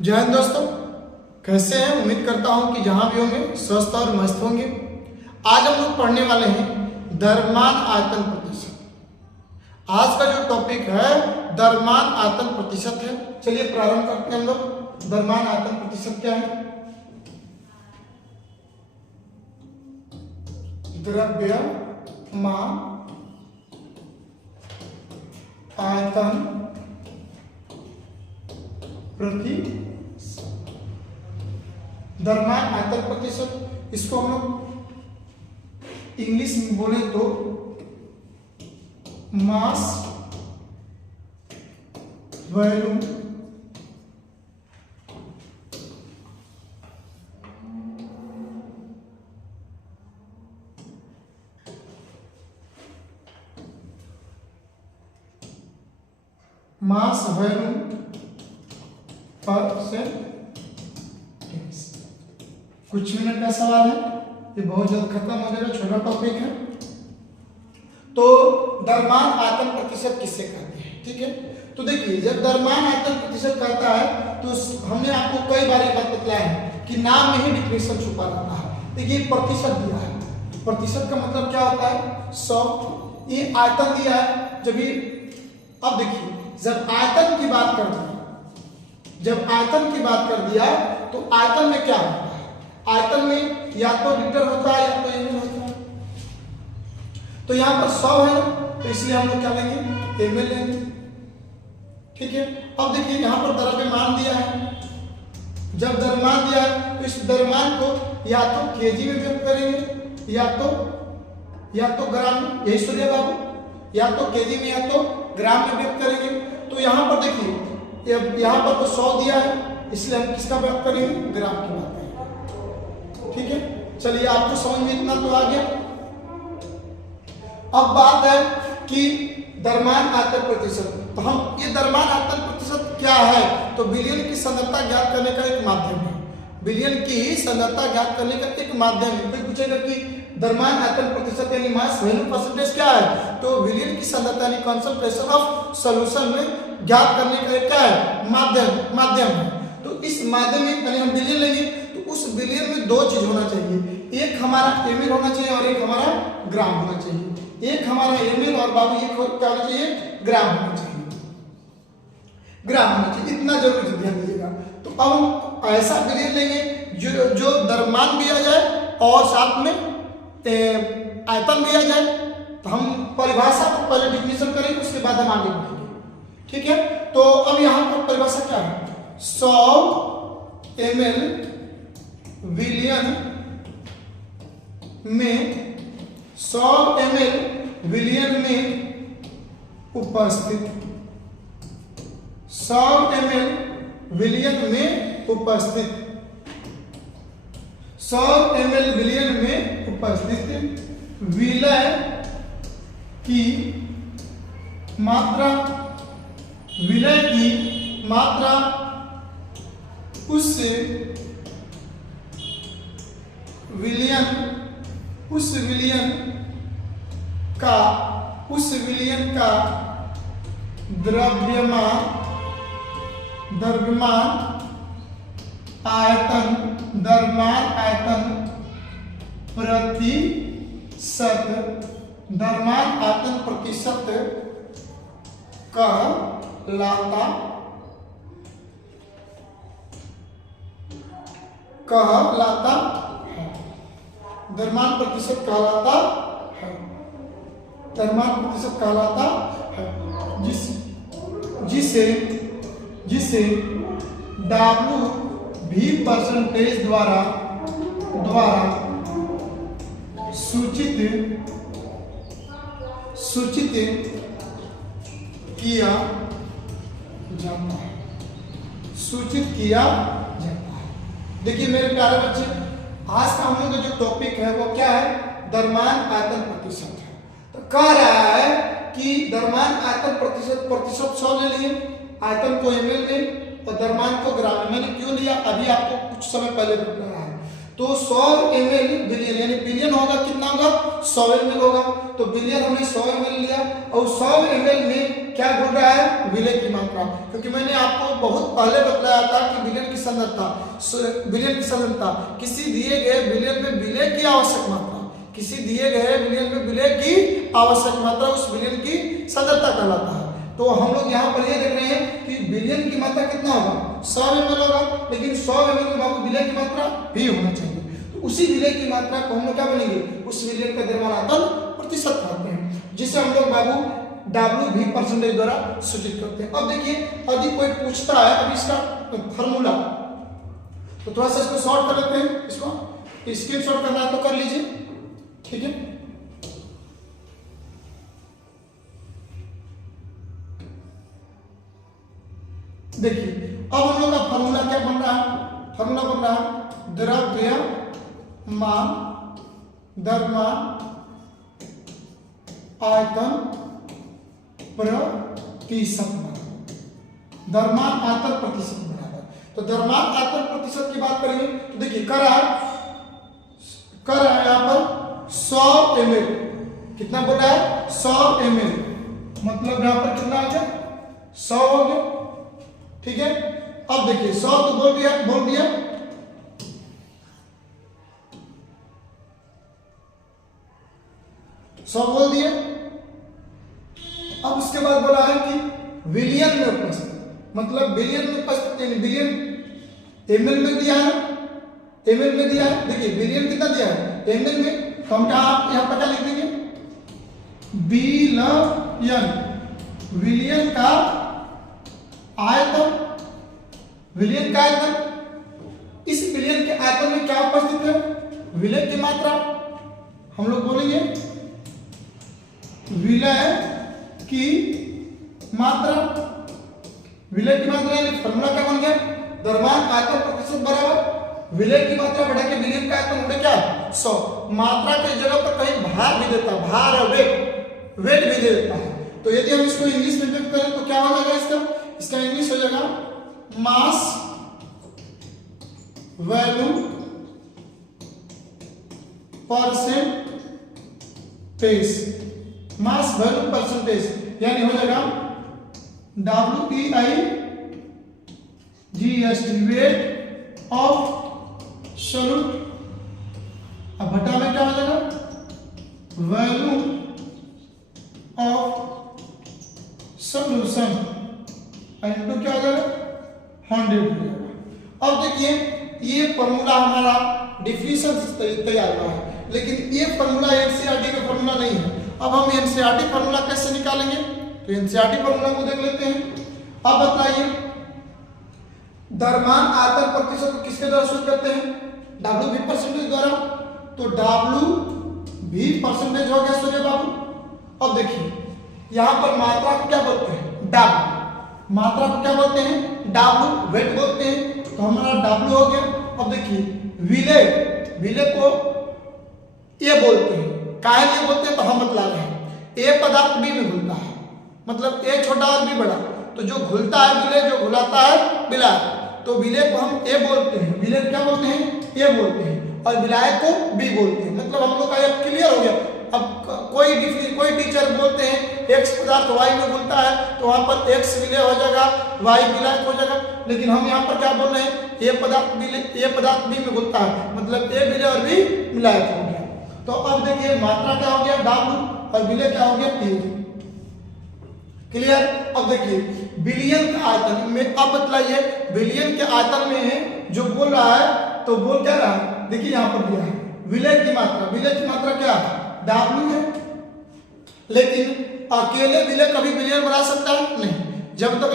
जय हिंद दोस्तों, कैसे हैं? उम्मीद करता हूं कि जहां भी होंगे स्वस्थ और मस्त होंगे। आज हम लोग पढ़ने वाले हैं द्रव्यमान आयतन प्रतिशत। आज का जो टॉपिक है द्रव्यमान आयतन प्रतिशत है। चलिए प्रारंभ करते हैं हम लोग। द्रव्यमान आयतन प्रतिशत क्या है? द्रव्यमान आयतन प्रतिशत, द्रव्यमान आयतन प्रतिशत, इसको हम लोग इंग्लिश में बोले तो mass volume mass volume percent. कुछ मिनट का सवाल है, ये बहुत जल्द खत्म हो जाएगा, छोटा टॉपिक है। तो द्रव्यमान आयतन प्रतिशत किससे कहते हैं? ठीक है, तो देखिए जब द्रव्यमान आयतन प्रतिशत कहता है तो हमने आपको कई बार ये बात बतलाया है कि नाम में ही डिफिनेशन छुपा रहता है। देखिए प्रतिशत दिया है, प्रतिशत का मतलब क्या होता है? 100। ये आयतन दिया है। जब ये अब देखिए जब आयतन की बात कर दी, जब आयतन की बात कर दिया तो आयतन में क्या होता है? आयतन में या तो लीटर होता है या तो एमएल होता है। तो यहां पर 100 है तो इसलिए हम लोग क्या लेंगे? एमएल लेंगे। ठीक है, अब देखिए यहां पर द्रव्यमान दिया है। जब द्रव्यमान दिया है तो इस द्रव्यमान को या तो केजी में व्यक्त करेंगे या तो ग्राम में, यही सूर्य बाबू, या तो केजी में या तो ग्राम में व्यक्त करेंगे। तो यहां पर देखिए यहां पर तो 100 दिया है, इसलिए हम किसका व्यक्त करेंगे? ग्राम की बात करेंगे। ठीक है, चलिए आपको समझ में इतना तो आ गया। अब बात है कि द्रव्यमान आयतन प्रतिशत। तो हम ये द्रव्यमान आयतन प्रतिशत क्या है? तो विलयन की सांद्रता ज्ञात करने का एक माध्यम है। विलयन की सांद्रता ज्ञात करने का एक माध्यम है। कोई पूछेगा कि द्रव्यमान आयतन प्रतिशत यानी मास वॉल्यूम परसेंटेज क्या है? तो विलयन की सांद्रता यानी कंसंट्रेशन ऑफ सॉल्यूशन में ज्ञात करने का एक क्या है? माध्यम है। तो इस माध्यम में यानी हम विलयन लेंगे तो उस विलयन में दो चीज होना चाहिए, एक हमारा एमएल होना चाहिए और एक हमारा ग्राम होना चाहिए। एक हमारा एमएल और बाबू एक क्या होना चाहिए? ग्राम होना चाहिए, ग्राम होना चाहिए। इतना जरूर ध्यान दीजिएगा। तो अब हम ऐसा विलयन लेंगे जो द्रव्यमान भी आ जाए और साथ में आयतन भी आ जाए। तो हम परिभाषा को पहले डिफिनेशन करेंगे, उसके बाद हम आगे बढ़ेंगे। ठीक है, तो अब यहां पर परिभाषा क्या है? 100 ml विलयन में 100 ml विलयन में उपस्थित 100 ml विलयन में उपस्थित 100 ml विलयन में उपस्थित विलय की मात्रा, विलय की मात्रा उस विलयन का द्रव्यमान आयतन प्रतिशत, द्रव्यमान आयतन प्रतिशत कहलाता है। द्रव्यमान प्रतिशत कहलाता है, द्रव्यमान प्रतिशत कहलाता है, जिसे W भी परसेंटेज द्वारा सूचित किया जाता है, सूचित किया जाता है। देखिए मेरे प्यारे बच्चे, आज का हम लोग का जो टॉपिक है वो क्या है? द्रव्यमान आयतन प्रतिशत है। तो कह रहा है कि द्रव्यमान आयतन प्रतिशत 100 ले लिए, आयतन को एमएल में और द्रव्यमान को ग्राम में। मैंने क्यों लिया अभी आपको कुछ समय पहले बताया है। तो 100 ml बिलियन यानी बिलियन होगा, कितना होगा? 100 ml होगा। तो बिलियन हमने 100 ml लिया और 100 ml में क्या घुल रहा है, विलय की मात्रा। क्योंकि मैंने आपको बहुत पहले बतलाया था कि विलयन की सांद्रता किसी दिए गए विलयन में विलय की आवश्यक मात्रा, किसी दिए गए विलयन में विलय की आवश्यक मात्रा उस विलयन की सांद्रता कहलाता है। तो हम लोग यहाँ पर ये देख रहे हैं कि विलयन की मात्रा कितना होगा, 100 ml होगा, लेकिन 100 ml में बाबू विलय की मात्रा भी होना चाहिए। तो उसी विलय की मात्रा को हम लोग क्या बनेंगे, उस विलयन का द्रव्यमान आयतन प्रतिशत कहते हैं, जिसे हम लोग बाबू W % द्वारा सूचित करते हैं। अब देखिए यदि कोई पूछता है अब इसका फॉर्मूला, तो थोड़ा सा इसको शॉर्ट कर लेते हैं, इसको स्क्रीनशॉट करना है तो कर लीजिए, ठीक है। देखिए अब हम लोग का फॉर्मूला क्या बन रहा है, फॉर्मूला बन रहा है द्रव्यमान द्रव्यमान आयतन प्रतिशत, द्रव्यमान आयतन प्रतिशत बराबर। तो द्रव्यमान आयतन प्रतिशत की बात करेंगे तो देखिए कर रहा है यहाँ पर 100 ml, कितना बोल रहा है 100 ml, मतलब यहाँ पर कितना आ गया 100 हो गया, ठीक है। अब देखिए 100 तो बोल दिया 100 बोल दिया। अब उसके बाद बोला है कि विलियन में उपस्थित, मतलब विलियन में उपस्थित यानी विलियन ml में दिया है, ml में दिया है। देखिए विलियन कितना दिया है ml में, तो हम यहाँ पर क्या लिख देंगे, विलियन का आयतन, विलयन का आयतन, इस विलयन के आयतन में क्या उपस्थित है, विलय की मात्रा। हम लोग बोलेंगे विलय की मात्रा, विलय की मात्रा यानी फॉर्मूला क्या बन गया, द्रव्यमान आयतन प्रतिशत बराबर विलय की मात्रा बढ़ा के विलयन का आयतन उड़े क्या 100। मात्रा के जगह पर कहीं भार भी देता है, भार और वेट भी दे देता है। तो यदि हम इसको इंग्लिश में व्यक्त करें तो क्या हो जाएगा, इसका इंग्लिश हो जाएगा mass volume percentage, mass volume percentage यानी हो जाएगा WEIGST, वेट ऑफ सॉल्यूट। अब बटा में क्या हो जाएगा, वॉल्यूम ऑफ सॉल्यूशन, इनटू क्या हो जाएगा 100 हो जाएगा। अब देखिए ये फॉर्मूला हमारा डिफिनेशन तैयार हुआ है, लेकिन ये फॉर्मूला एनसीईआरटी का फॉर्मूला नहीं है। अब हम एनसीईआरटी फॉर्मूला कैसे निकालेंगे, तो एनसीईआरटी फॉर्मूला को देख लेते हैं। अब बताइए द्रव्यमान आयतन प्रतिशत को किसके द्वारा सूचित करते हैं, W/V% द्वारा। तो W/V% हो गया सूर्य बाबू। अब देखिए यहां पर मात्रा को क्या बोलते हैं, W, मात्रा को क्या बोलते हैं W, वेट बोलते हैं, तो हमारा W हो गया। अब देखिए विलय को ये बोलते हैं, काहे लिए बोलते हैं तो हम बतला रहे हैं, ए पदार्थ बी में घुलता है, मतलब ए छोटा और बी बड़ा, तो जो घुलता है विलय, जो घुलाता है विलायक, तो विलय को हम ए बोलते हैं, विलय क्या बोलते हैं ए बोलते हैं, और विलायक को बी बोलते हैं। मतलब हम लोग का ये क्लियर हो गया। अब कोई टीचर बोलते हैं एक्स पदार्थ वाई में घुलता है तो वहां पर एक्स विलय हो जाएगा, वाई विलायक हो जाएगा, लेकिन हम यहाँ पर क्या बोल रहे हैं, ए पदार्थ बी में घुलता है, मतलब ए विलय और बी विलायक हो गया। तो अब देखिए मात्रा क्या हो गया W और विलय क्या हो गया ए, क्लियर। अब देखिए विलयन का आयतन में, अब बतलाइए विलयन के आयतन में जो बोल रहा है तो बोल क्या रहा है, देखिए यहाँ पर दिया है विलय की मात्रा, विलय की मात्रा क्या है W है, लेकिन अकेले विलय कभी विलयन बना सकता है नहीं, जब तक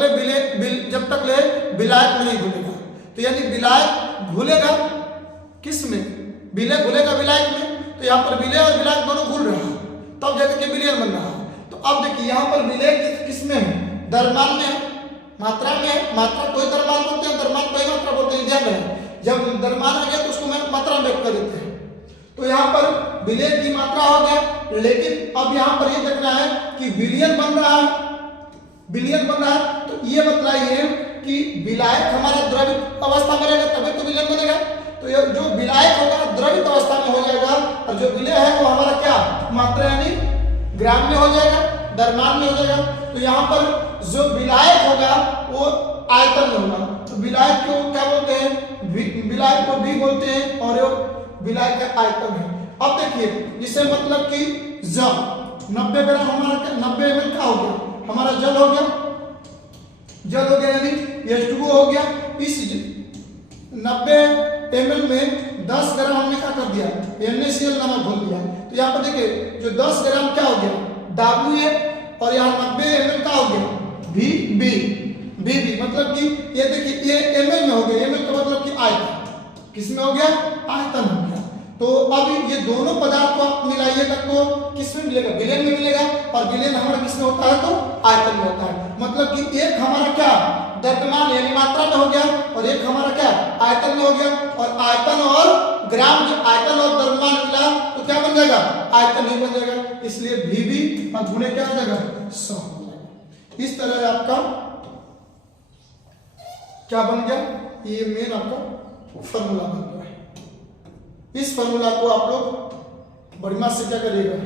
ले विलायक नहीं घुलेगा। तो यानी विलायक घुलेगा किस में, विलय घुलेगा विलायक में, तो यहाँ पर विलय और विलायक दोनों घुल रहा है, तब जाकर के विलयन बन रहा है। तो अब देखिए यहाँ पर विलय किस में है, द्रव्यमान में है, मात्रा में है। मात्रा कोई द्रव्यमान बोलते हैं, द्रव्यमान कोई मात्रा बोलते हैं, ध्यान रहे। जब द्रव्यमान आ गया तो उसको मैं मात्रा व्यक्त कर देते हैं। तो यहाँ पर विलय की मात्रा हो गया, लेकिन अब यहाँ पर ये देखना है कि विलयन बन रहा है, विलयन बन रहा है। तो ये बतलाइए कि विलायक हमारा द्रवित अवस्था में रहेगा तभी तो विलयन बनेगा। तो जो विलायक होगा द्रवित अवस्था में हो जाएगा, और जो विलय है वो हमारा क्या मात्रा यानी ग्राम में हो जाएगा। द्रव्यमान में हो जाएगा। तो यहाँ पर जो विलायक होगा वो आयतन में होगा। तो विलायक को क्या बोलते हैं, विलायक को भी बोलते हैं और ये विलायक का आयतन है। अब देखिए जिसे मतलब कि जल 90 ग्राम हमारा 90 ml का हो गया, हमारा जल हो गया, जल हो गया यानी H2O हो गया। इस 90 ml में 10 ग्राम हमने क्या कर दिया, NaCl नमक घोल दिया। तो यहाँ पर देखिए जो 10 ग्राम क्या हो गया Wa और यहाँ 90 ml का हो गया Vb, मतलब कि ये देखिए ये ml में हो गया, ml का मतलब कि आयतन, किसमें हो गया, आयतन हो गया। तो अब ये दोनों पदार्थ को आप मिलाइएगा तो किसमें मिलेगा, विलयन में मिलेगा, और विलयन हमारा किसमें होता है, तो आयतन में होता है। मतलब कि एक हमारा क्या द्रव्यमान यानी मात्रा में हो गया और एक हमारा क्या आयतन में हो गया। और आयतन और ग्राम, जो आयतन और द्रव्यमान मिला तो क्या बन जाएगा, आयतन ही बन जाएगा। इसलिए Vb और गुणे क्या हो जाएगा, 100 हो जाएगा। इस तरह आपका क्या बन गया, ये मेन आपका फॉर्मूला बन गया है। इस फॉर्मूला को आप लोग बढ़िया से क्या करिएगा,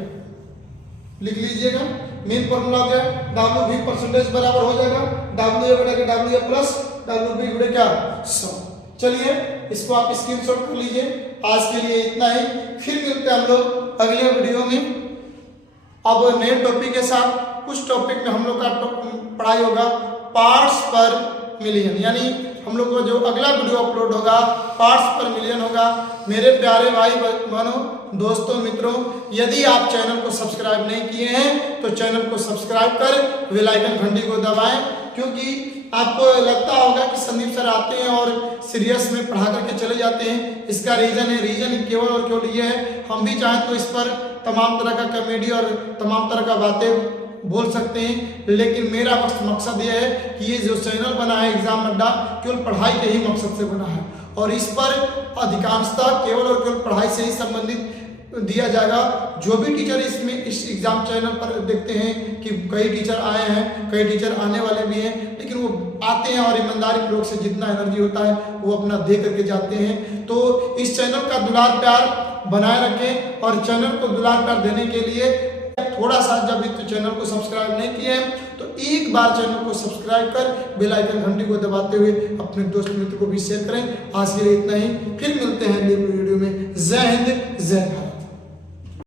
लिख लीजिएगा। मेन फॉर्मूला हो गया W परसेंटेज बराबर हो जाएगा W बटा W प्लस WB गुणे क्या 100। चलिए इसको आप स्क्रीनशॉट कर लीजिए। आज के लिए इतना ही, फिर मिलते हैं हम लोग अगले वीडियो में अब नए टॉपिक के साथ। कुछ टॉपिक में हम लोग का पढ़ाई होगा पार्ट्स पर मिलियन, यानी हम लोग को जो अगला वीडियो अपलोड होगा पार्ट्स पर मिलियन होगा। मेरे प्यारे भाई बहनों, दोस्तों, मित्रों, यदि आप चैनल को सब्सक्राइब नहीं किए हैं तो चैनल को सब्सक्राइब कर बेल आइकन घंटी को दबाएं, क्योंकि आपको लगता होगा कि संदीप सर आते हैं और सीरियस में पढ़ा करके चले जाते हैं। इसका रीजन केवल और केवल ये है, हम भी चाहें तो इस पर तमाम तरह का कॉमेडी और तमाम तरह का बातें बोल सकते हैं, लेकिन मेरा मकसद ये है कि ये जो चैनल बना है एग्जाम अड्डा केवल पढ़ाई के ही मकसद से बना है और इस पर अधिकांशतः केवल और केवल पढ़ाई से ही संबंधित दिया जाएगा। जो भी टीचर इसमें इस एग्जाम चैनल पर देखते हैं कि कई टीचर आए हैं, कई टीचर आने वाले भी हैं, लेकिन वो आते हैं और ईमानदारी पूर्वक से जितना एनर्जी होता है वो अपना दे करके जाते हैं। तो इस चैनल का दुलार प्यार बनाए रखें और चैनल को दुलार प्यार देने के लिए थोड़ा सा, जब इस चैनल को सब्सक्राइब नहीं किए हैं तो एक बार चैनल को सब्सक्राइब कर बेल आइकन घंटी को दबाते हुए अपने दोस्त मित्र को भी शेयर करें। आज के लिए इतना ही, फिर मिलते हैं अगले वीडियो में। जय हिंद, जय भारत।